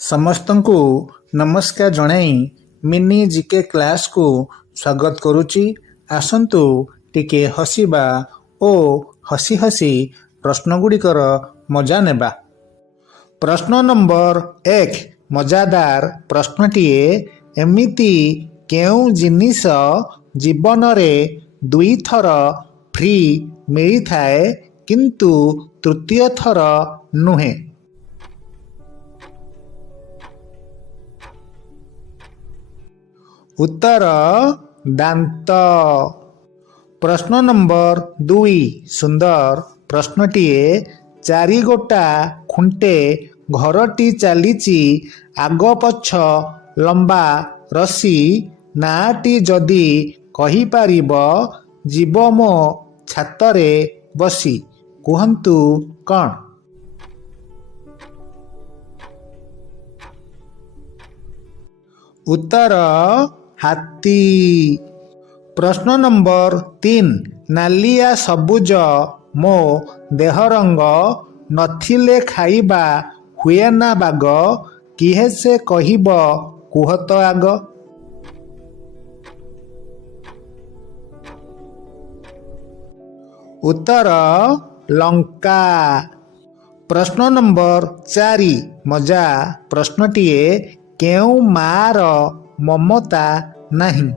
ସମସ୍ତଙ୍କୁ ନମସ୍କାର ଜଣାଇ ମିନି ଜିକେ କ୍ଲାସକୁ ସ୍ୱାଗତ କରୁଛି। ଆସନ୍ତୁ ଟିକେ ହସିବା ଓ ହସି ହସି ପ୍ରଶ୍ନଗୁଡ଼ିକର ମଜା ନେବା। ପ୍ରଶ୍ନ ନମ୍ବର 1 ମଜାଦାର ପ୍ରଶ୍ନଟିଏ, ଏମିତି କେଉଁ ଜିନିଷ ଜୀବନରେ 2 ଥର ଫ୍ରି ମିଳିଥାଏ କିନ୍ତୁ ତୃତୀୟ ଥର ନୁହେଁ? ଉତ୍ତର ଦାନ୍ତ। ପ୍ରଶ୍ନ ନମ୍ବର 2 ସୁନ୍ଦର ପ୍ରଶ୍ନଟିଏ, 4 ଗୋଟା ଖୁଣ୍ଟେ ଘରଟି ଚାଲିଛି ଆଗ ପଛ ଲମ୍ବା ରଶି, ନାଁଟି ଯଦି କହିପାରିବ ଯିବ ମୋ ଛାତରେ ବସି, କୁହନ୍ତୁ କ'ଣ? ଉତ୍ତର ହାତୀ। ପ୍ରଶ୍ନ ନମ୍ବର 3 ନାଲିଆ ସବୁଜ ମୋ ଦେହ ରଙ୍ଗ, ନଥିଲେ ଖାଇବା ହୁଏ ନା ବାଗ, କିଏ ସେ କହିବ କୁହ ତ ଆଗ? ଉତ୍ତର ଲଙ୍କା। ପ୍ରଶ୍ନ ନମ୍ବର 4 ମଜା ପ୍ରଶ୍ନଟିଏ, କେଉଁ ମାର ମମତା ନାହିଁ?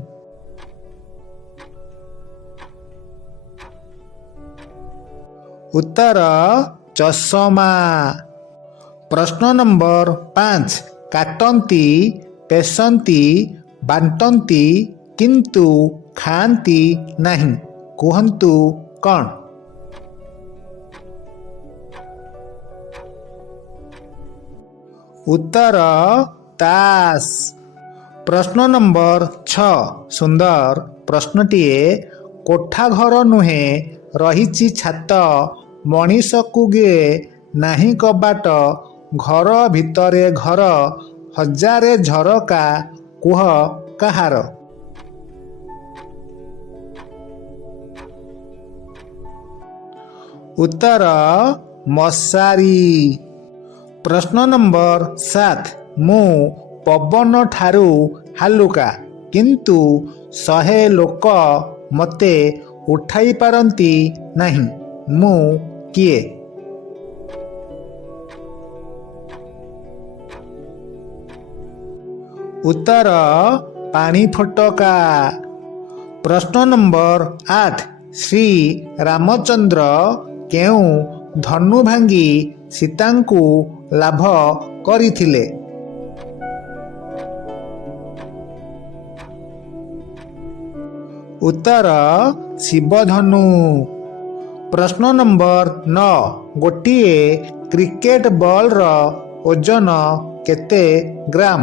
ଉତ୍ତର ଚଷମା। ପ୍ରଶ୍ନ ନମ୍ବର 5 କାଟନ୍ତି ପେଷନ୍ତି ବାଣ୍ଟନ୍ତି କିନ୍ତୁ ଖାଆନ୍ତି ନାହିଁ, କୁହନ୍ତୁ କ'ଣ? ଉତ୍ତର ତାସ୍। ପ୍ରଶ୍ନ ନମ୍ବର 6 ସୁନ୍ଦର ପ୍ରଶ୍ନଟିଏ, କୋଠା ଘର ନୁହେଁ ରହିଛି ଛାତ, ମଣିଷକୁ ଗିଏ ନାହିଁ କବାଟ, ଘର ଭିତରେ ଘର ହଜାରେ ଝରକା, କୁହ କାହାର? ଉତ୍ତର ମଶାରୀ। ପ୍ରଶ୍ନ ନମ୍ବର 7 ମୁଁ ପବନ ଠାରୁ ହାଲୁକା କିନ୍ତୁ 100 ଲୋକ ମୋତେ ଉଠାଇ ପାରନ୍ତି ନାହିଁ, ମୁଁ କିଏ? ଉତ୍ତର ପାଣି ଫୋଟକା। ପ୍ରଶ୍ନ ନମ୍ବର 8 ଶ୍ରୀ ରାମଚନ୍ଦ୍ର କେଉଁ ଧନୁ ଭାଙ୍ଗି ସୀତାଙ୍କୁ ଲାଭ କରିଥିଲେ? ଉତ୍ତର ଶିବଧନୁ। ପ୍ରଶ୍ନ ନମ୍ବର 9 ଗୋଟିଏ କ୍ରିକେଟ ବଲର ଓଜନ କେତେ ଗ୍ରାମ?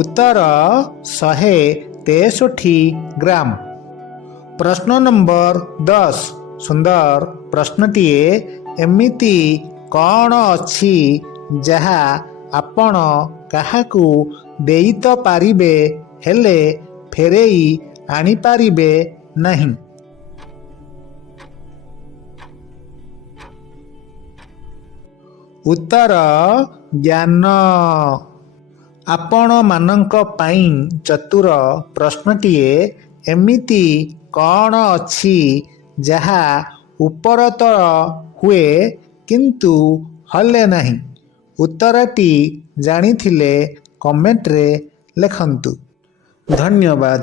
ଉତ୍ତର 163 ଗ୍ରାମ। ପ୍ରଶ୍ନ ନମ୍ବର 10 ସୁନ୍ଦର ପ୍ରଶ୍ନଟିଏ, ଏମିତି କ'ଣ ଅଛି ଯାହା ଆପଣ କାହାକୁ ଦେଇ ତ ପାରିବେ ହେଲେ ଫେରେଇ ଆଣିପାରିବେ ନାହିଁ? ଉତ୍ତର ଜ୍ଞାନ। ଆପଣମାନଙ୍କ ପାଇଁ ଚତୁର ପ୍ରଶ୍ନଟିଏ, ଏମିତି କ'ଣ ଅଛି ଯାହା ଉପରତଳ ହୁଏ କିନ୍ତୁ ହଲେ ନାହିଁ? ଉତ୍ତରଟି ଜାଣିଥିଲେ କମେଣ୍ଟରେ ଲେଖନ୍ତୁ। ଧନ୍ୟବାଦ।